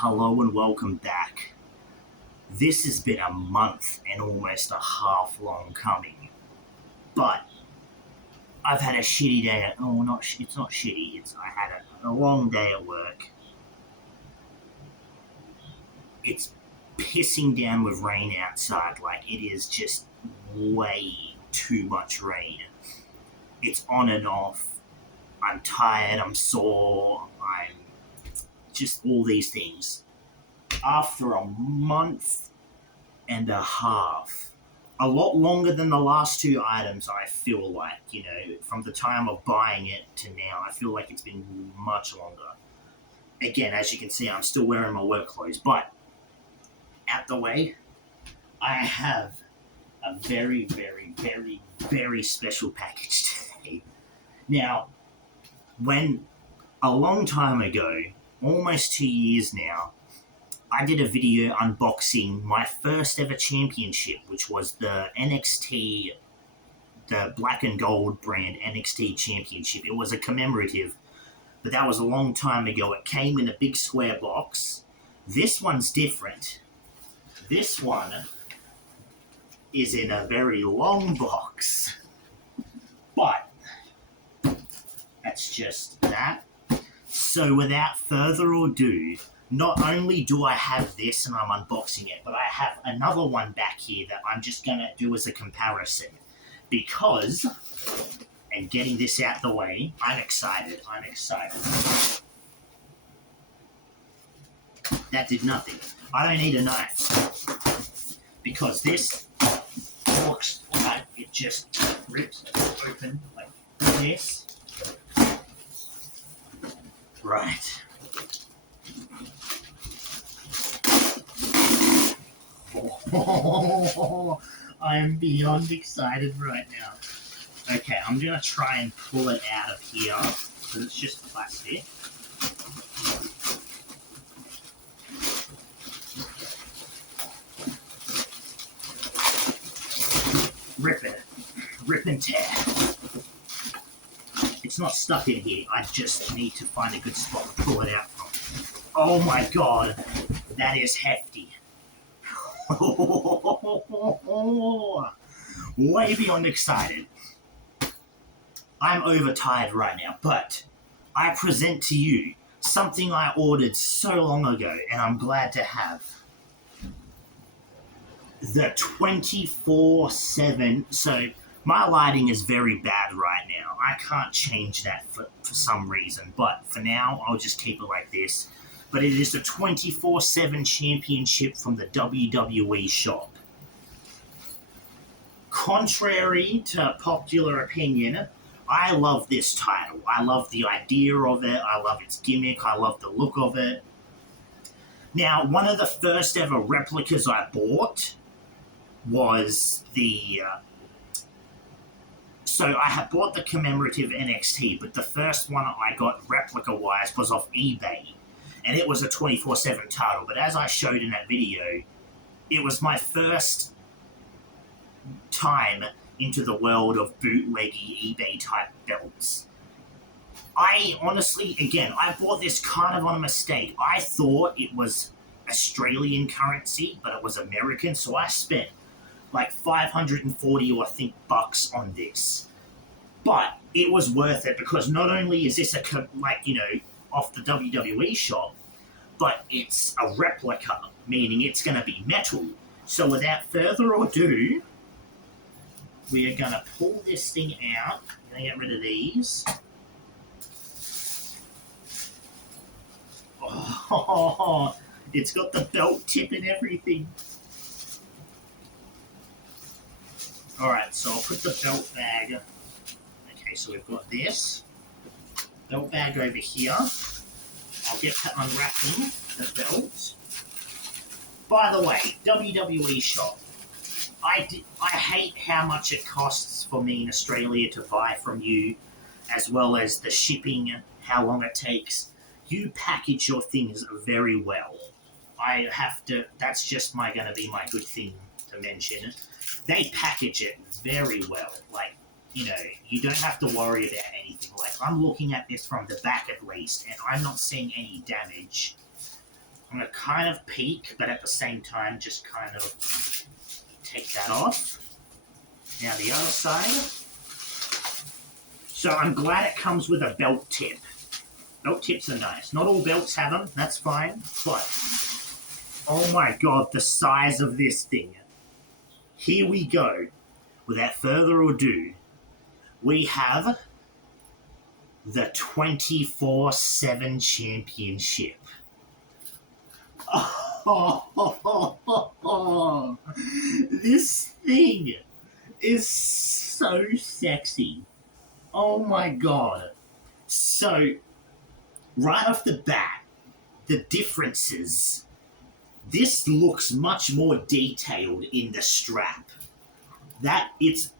Hello and welcome back. This has been a month and almost a half long coming, but I've had a shitty day at, oh, it's not shitty, I had a long day at work. It's pissing down with rain outside, like it is just way too much rain. It's on and off. I'm tired, I'm sore, I'm just all these things. After a month and a half, a lot longer than the last two items, I feel like, from the time of buying it to now, I feel like it's been much longer. Again, as you can see, I'm still wearing my work clothes, but out the way, I have a very, very, very, very special package today. Now, when a long time ago, almost 2 years now, I did a video unboxing my first ever championship, which was the NXT, the black and gold brand NXT championship. It was a commemorative, but that was a long time ago. It came in a big square box. This one's different. This one is in a very long box, but that's just that. So without further ado, not only do I have this and I'm unboxing it, but I have another one back here that I'm just going to do as a comparison. Because, and getting this out the way, I'm excited. That did nothing. I don't need a knife. Because this looks like it just rips open like this. Right. Oh, I am beyond excited right now. Okay, I'm going to try and pull it out of here, because it's just plastic. Rip and tear. It's not stuck in here, I just need to find a good spot to pull it out from. Oh my god, that is hefty. Way beyond excited. I'm overtired right now, but I present to you something I ordered so long ago and I'm glad to have. The 24/7. So my lighting is very bad right now. I can't change that for some reason, but for now I'll just keep it like this. But it is the 24/7 championship from the WWE Shop. Contrary to popular opinion, I love this title. I love the idea of it. I love its gimmick. I love the look of it. Now, one of the first ever replicas I bought was the... So I had bought the commemorative NXT, but the first one I got replica-wise was off eBay. And it was a 24/7 title. But as I showed in that video, it was my first time into the world of bootleggy eBay type belts. I honestly, again, I bought this kind of on a mistake. I thought it was Australian currency, but it was American. So I spent like 540 or I think bucks on this. But it was worth it because not only is this off the WWE Shop, but it's a replica, meaning it's going to be metal. So without further ado, we are going to pull this thing out. I'm going to get rid of these. Oh, it's got the belt tip and everything. Alright, so I'll put the belt bag. Okay, so we've got this. Belt bag over here. I'll get to unwrapping the belt. By the way, WWE Shop. I hate how much it costs for me in Australia to buy from you, as well as the shipping, how long it takes. You package your things very well. That's just going to be my good thing to mention. They package it very well. You don't have to worry about anything. I'm looking at this from the back at least, and I'm not seeing any damage. I'm going to kind of peek, but at the same time, just kind of take that off. Now the other side. So I'm glad it comes with a belt tip. Belt tips are nice. Not all belts have them, that's fine. But, oh my god, the size of this thing. Here we go. Without further ado, we have the 24/7 Championship. Oh, this thing is so sexy. Oh my god. So, right off the bat, the differences. This looks much more detailed in the strap. That it's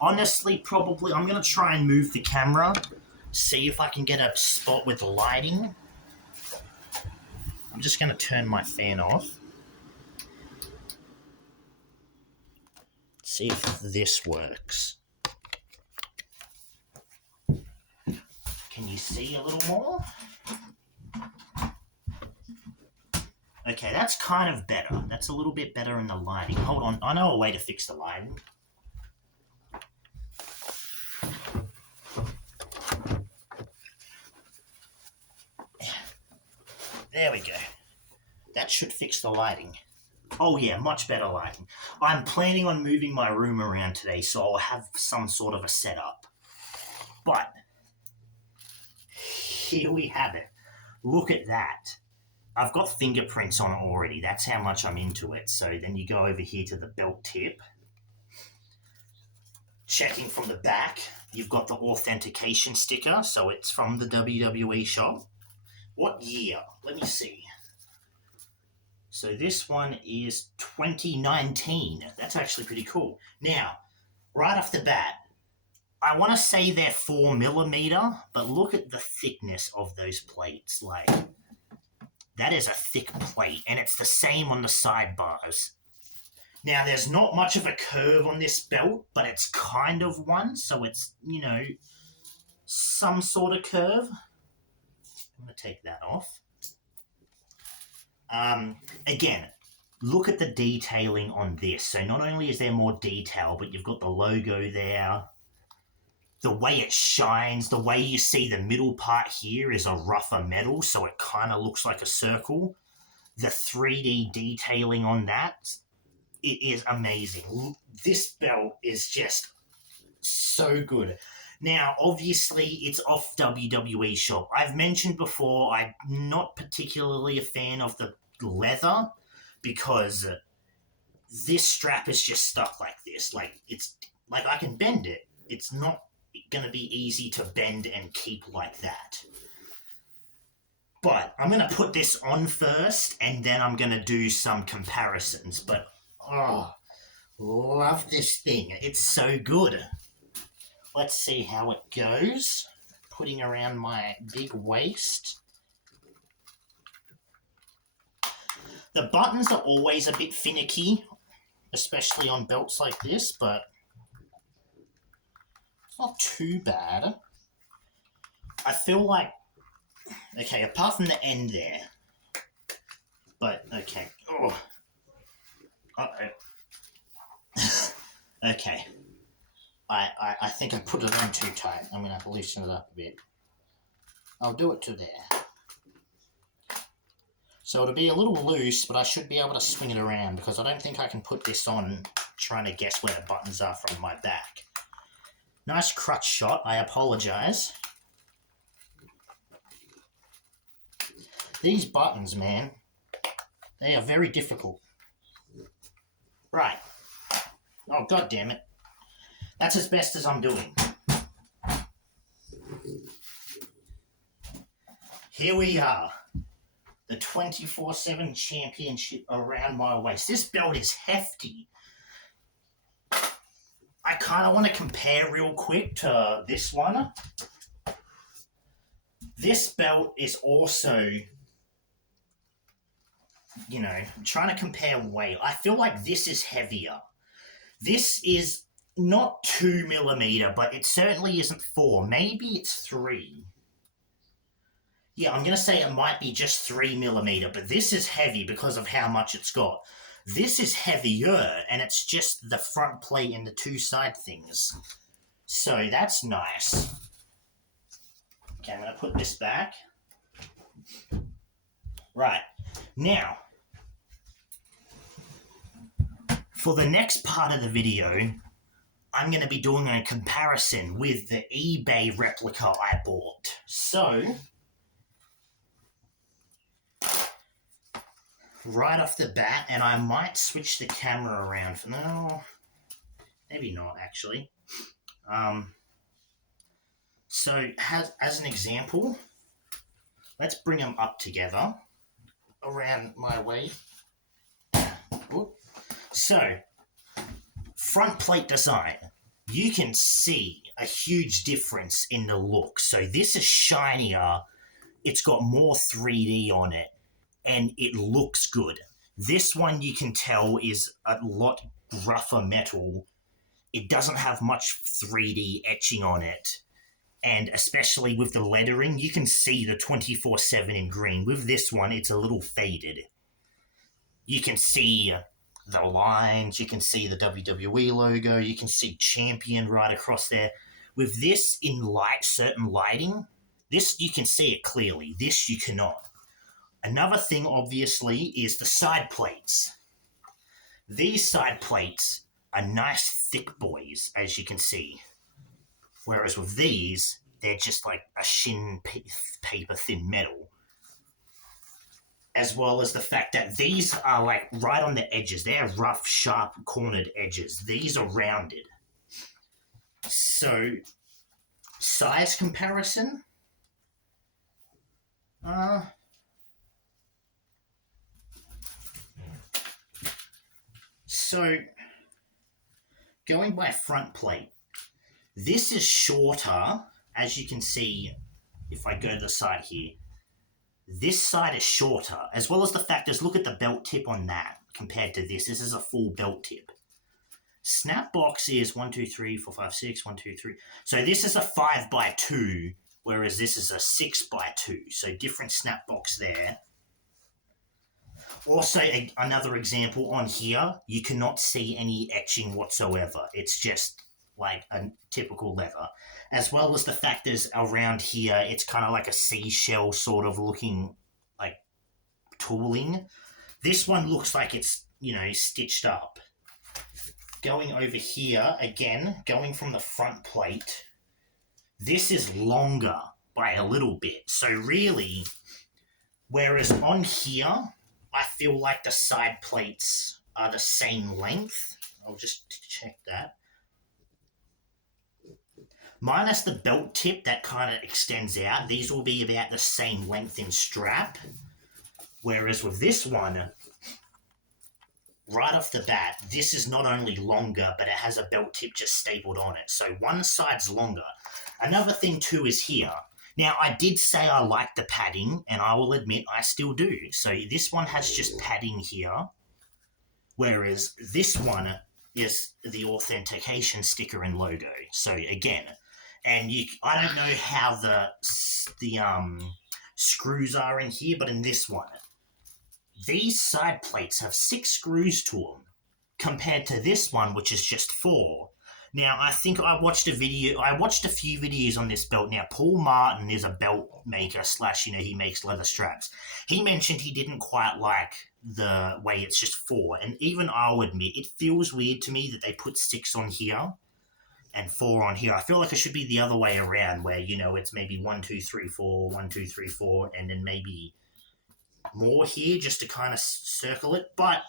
honestly probably, I'm going to try and move the camera, see if I can get a spot with the lighting. I'm just going to turn my fan off. See if this works. Can you see a little more? Okay, that's kind of better. That's a little bit better in the lighting. Hold on, I know a way to fix the lighting. There we go. That should fix the lighting. Oh yeah, much better lighting. I'm planning on moving my room around today, so I'll have some sort of a setup. But here we have it. Look at that. I've got fingerprints on it already. That's how much I'm into it. So then you go over here to the belt tip. Checking from the back, you've got the authentication sticker. So it's from the WWE Shop. What year? Let me see. So this one is 2019. That's actually pretty cool. Now, right off the bat, I want to say they're 4mm, but look at the thickness of those plates. Like, that is a thick plate, and it's the same on the sidebars. Now, there's not much of a curve on this belt, but it's kind of one, so it's, you know, some sort of curve. I'm going to take that off. Again, look at the detailing on this. So not only is there more detail, but you've got the logo there. The way it shines, the way you see the middle part here is a rougher metal, so it kind of looks like a circle. The 3D detailing on that, it is amazing. This belt is just so good. Now, obviously, it's off WWE Shop. I've mentioned before, I'm not particularly a fan of the leather because this strap is just stuck like this. Like, it's like I can bend it. It's not going to be easy to bend and keep like that. But I'm going to put this on first, and then I'm going to do some comparisons. But, oh, love this thing. It's so good. Let's see how it goes. Putting around my big waist. The buttons are always a bit finicky, especially on belts like this, but it's not too bad. I feel like, okay, apart from the end there, but okay. Oh. Uh-oh. Okay. I think I put it on too tight. I'm going to have to loosen it up a bit. I'll do it to there. So it'll be a little loose, but I should be able to swing it around because I don't think I can put this on trying to guess where the buttons are from my back. Nice crutch shot. I apologize. These buttons, man, they are very difficult. Right. Oh, God damn it. That's as best as I'm doing. Here we are. The 24/7 Championship around my waist. This belt is hefty. I kind of want to compare real quick to this one. This belt is also, you know, I'm trying to compare weight. I feel like this is heavier. This is not 2mm, but it certainly isn't 4. Maybe it's 3. Yeah, I'm going to say it might be just 3mm, but this is heavy because of how much it's got. This is heavier, and it's just the front plate and the two side things. So that's nice. Okay, I'm going to put this back. Right. Now, for the next part of the video, I'm going to be doing a comparison with the eBay replica I bought. So, right off the bat, and I might switch the camera around for no, maybe not actually. So, as an example, let's bring them up together around my way. So, front plate design. You can see a huge difference in the look. So this is shinier. It's got more 3D on it, and it looks good. This one you can tell is a lot rougher metal. It doesn't have much 3D etching on it. And especially with the lettering, you can see the 24/7 in green. With this one, it's a little faded. You can see the lines, you can see the WWE logo, you can see champion right across there. With this in certain lighting, this you can see it clearly. This you cannot. Another thing, obviously, is the side plates. These side plates are nice thick boys, as you can see. Whereas with these, they're just like a shin paper thin metal. As well as the fact that these are like right on the edges. They're rough, sharp, cornered edges. These are rounded. So, size comparison. So, going by front plate, this is shorter, as you can see if I go to the side here. This side is shorter, as well as the fact is, look at the belt tip on that compared to this. This is a full belt tip. Snap box is 1, 2, 3, 4, 5, 6, 1, 2, 3. So this is a 5x2, whereas this is a 6x2. So different snap box there. Also, another example on here, you cannot see any etching whatsoever. It's just like a typical leather. As well as the fact is around here, it's kind of like a seashell sort of looking like tooling. This one looks like it's, stitched up. Going over here, again, going from the front plate, this is longer by a little bit. So really, whereas on here, I feel like the side plates are the same length. I'll just check that. Minus the belt tip that kind of extends out, these will be about the same length in strap. Whereas with this one, right off the bat, this is not only longer, but it has a belt tip just stapled on it. So one side's longer. Another thing too is here. Now, I did say I like the padding, and I will admit I still do. So this one has just padding here, whereas this one is the authentication sticker and logo. So again, and I don't know how the screws are in here, but in this one, these side plates have 6 screws to them, compared to this one, which is just 4. Now, I think I watched a few videos on this belt. Now, Paul Martin is a belt maker / he makes leather straps. He mentioned he didn't quite like the way it's just 4. And even I'll admit, it feels weird to me that they put 6 on here and 4 on here. I feel like it should be the other way around, where, it's maybe 1, 2, 3, 4, 1, 2, 3, 4, and then maybe more here just to kind of circle it. But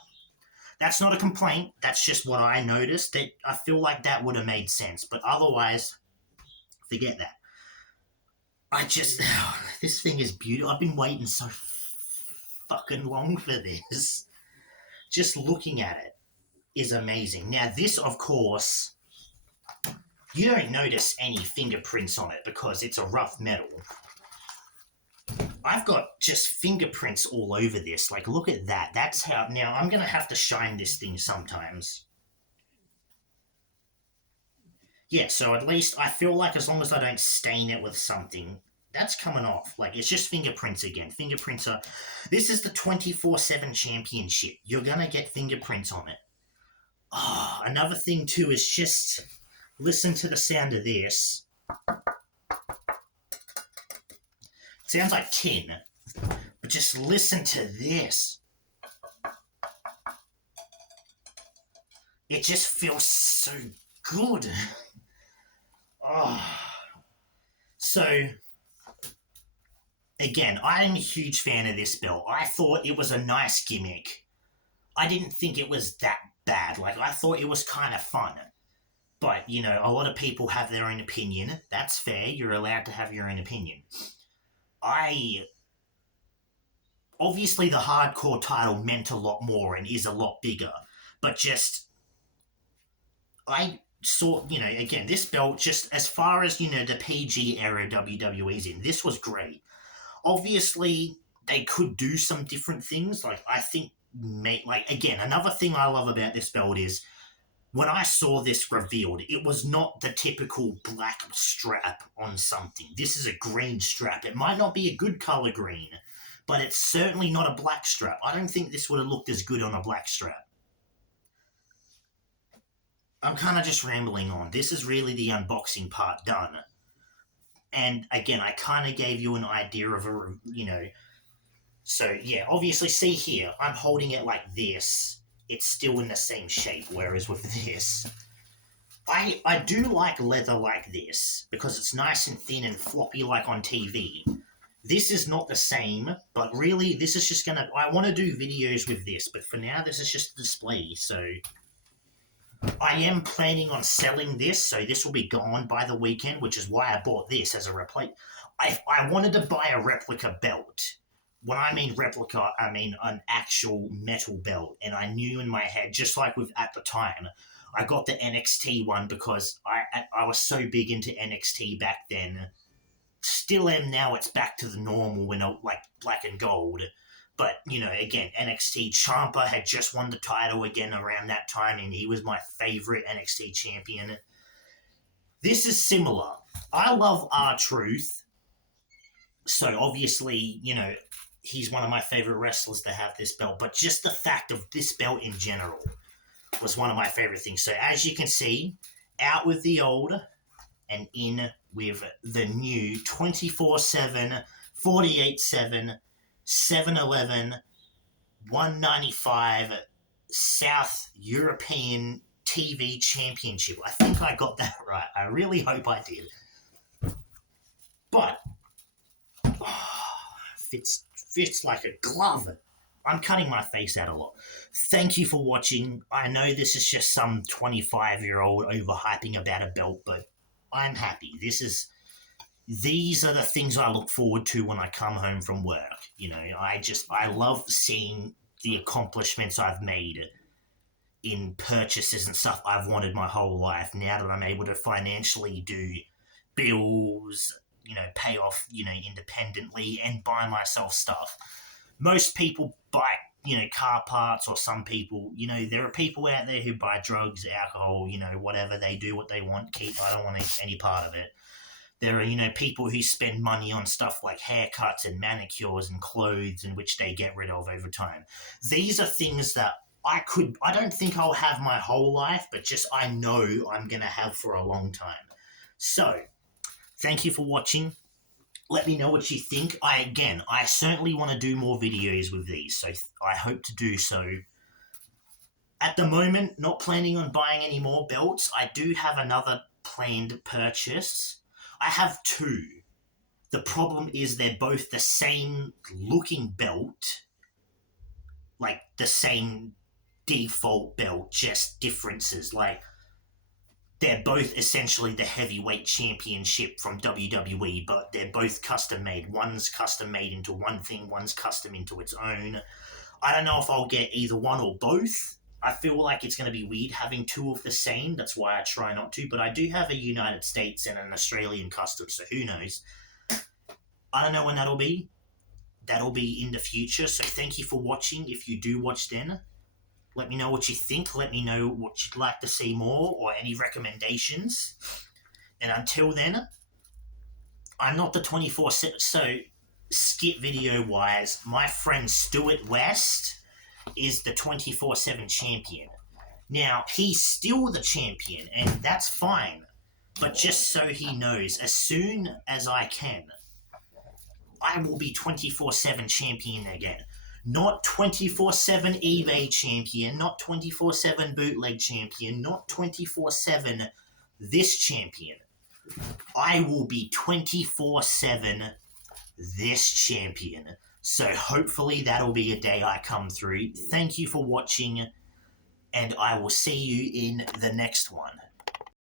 that's not a complaint. That's just what I noticed. That I feel like that would have made sense. But otherwise, forget that. This thing is beautiful. I've been waiting so fucking long for this. Just looking at it is amazing. Now, this, of course, you don't notice any fingerprints on it because it's a rough metal. I've got just fingerprints all over this. Like, look at that. That's how... Now, I'm going to have to shine this thing sometimes. Yeah, so at least I feel like as long as I don't stain it with something, that's coming off. Like, it's just fingerprints again. Fingerprints are... This is the 24/7 championship. You're going to get fingerprints on it. Oh, another thing, too, is just listen to the sound of this. It sounds like tin. But just listen to this. It just feels so good. Oh. So... Again, I'm a huge fan of this belt. I thought it was a nice gimmick. I didn't think it was that bad. Like, I thought it was kind of fun. But, you know, a lot of people have their own opinion. That's fair. You're allowed to have your own opinion. Obviously, the hardcore title meant a lot more and is a lot bigger. But just... I saw, you know, again, this belt, just as far as, you know, the PG era WWE's in, this was great. Obviously, they could do some different things. Like, I think, again, another thing I love about this belt is when I saw this revealed, it was not the typical black strap on something. This is a green strap. It might not be a good color green, but it's certainly not a black strap. I don't think this would have looked as good on a black strap. I'm kind of just rambling on. This is really the unboxing part done. And again, I kind of gave you an idea of you know. So yeah, obviously see here, I'm holding it like this. It's still in the same shape, whereas with this, I do like leather like this because it's nice and thin and floppy like on TV. This is not the same, but really this is just gonna, I want to do videos with this, but for now this is just a display, so... I am planning on selling this, so this will be gone by the weekend, which is why I bought this as a replica. I wanted to buy a replica belt. When I mean replica, I mean an actual metal belt. And I knew in my head, just like with at the time, I got the NXT one because I was so big into NXT back then. Still am now. It's back to the normal when like black and gold. But, you know, again, NXT Ciampa had just won the title again around that time, and he was my favorite NXT champion. This is similar. I love R-Truth, so obviously, you know, he's one of my favorite wrestlers to have this belt, but just the fact of this belt in general was one of my favorite things. So as you can see, out with the old and in with the new 24/7, 48/7, 7-Eleven, 195 South European TV Championship. I think I got that right. I really hope I did. But fits like a glove. I'm cutting my face out a lot. Thank you for watching. I know this is just some 25-year-old overhyping about a belt, but I'm happy. These are the things I look forward to when I come home from work. You know, I love seeing the accomplishments I've made in purchases and stuff I've wanted my whole life. Now that I'm able to financially do bills, you know, pay off, you know, independently and buy myself stuff. Most people buy, you know, car parts, or some people, you know, there are people out there who buy drugs, alcohol, you know, whatever. They do what they want. I don't want any part of it. There are, you know, people who spend money on stuff like haircuts and manicures and clothes, in which they get rid of over time. These are things that I don't think I'll have my whole life, but just I know I'm going to have for a long time. So, thank you for watching. Let me know what you think. I certainly want to do more videos with these, so I hope to do so. At the moment, not planning on buying any more belts. I do have another planned purchase. I have two. The problem is they're both the same looking belt, like the same default belt, just differences. Like, they're both essentially the heavyweight championship from WWE, but they're both custom made. One's custom made into one thing, one's custom into its own. I don't know if I'll get either one or both. I feel like it's going to be weird having two of the same. That's why I try not to. But I do have a United States and an Australian custom, so who knows? I don't know when that'll be. That'll be in the future. So thank you for watching. If you do watch then, let me know what you think. Let me know what you'd like to see more or any recommendations. And until then, I'm not the 24/7. So, skip video wise, my friend Stuart West is the 24/7 champion. Now, he's still the champion, and that's fine. But just so he knows, as soon as I can, I will be 24/7 champion again. Not 24/7 eBay champion, not 24/7 bootleg champion, not 24/7 this champion. I will be 24/7 this champion. So hopefully that'll be a day I come through. Thank you for watching, and I will see you in the next one.